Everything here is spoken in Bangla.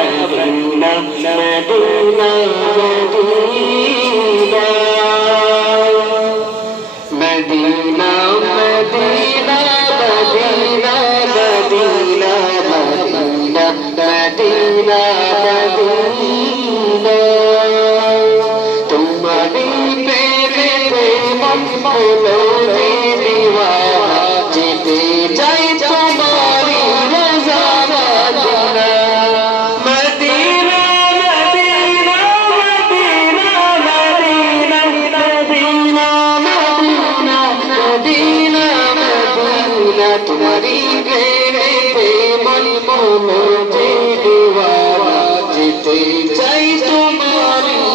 Medina Medina Medina Medina Medina Medina Medina Medina Medina তোমারি প্রেমে মন হলো যে দিওয়ানা যেতে চাই তোমারি রোজা Medina Medina Medina Medina Medina Medina Medina Medina তোমারি প্রেমে মন হলো যে দিওয়ানা যেতে চাই তোমারি